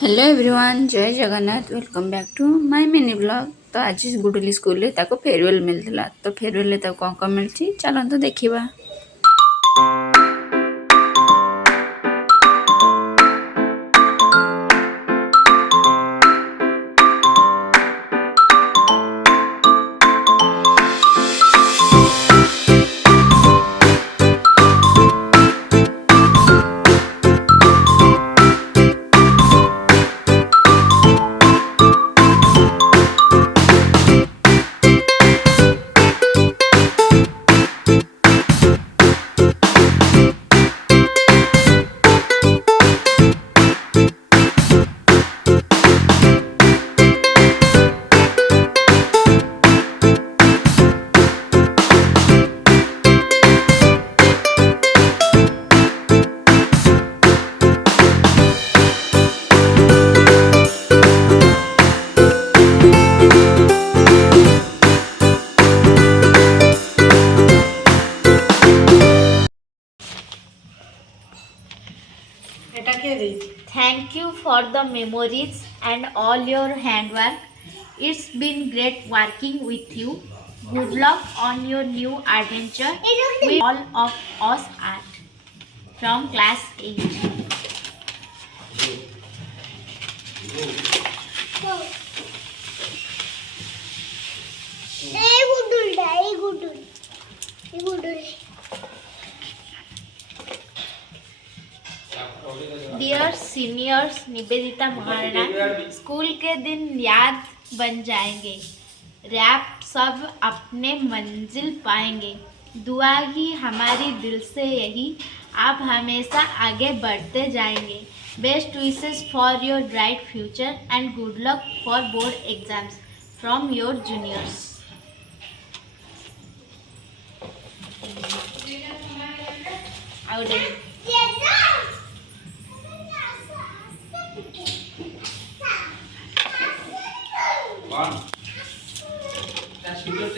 Hello everyone, जय Jagannath. Welcome back to my mini blog. तो आज गुडुली स्कूल रे ताको फेयरवेल मिलता। तो फेयरवेल रे ताको कौन कौन मिलची चलନ୍ତୁ देखिबा। Thank you for the memories and all your handwork. It's been great working with you. Good luck on your new adventure with all of us at from class 8. Dear seniors, Nivedita Maharana, school के दिन याद बन जाएंगे। Rap सब अपने मंजिल पाएंगे। दुआ ही हमारी दिल से यही, आप हमेशा आगे बढ़ते जाएंगे। Best wishes for your bright future and good luck for board exams from your juniors. One. That's good.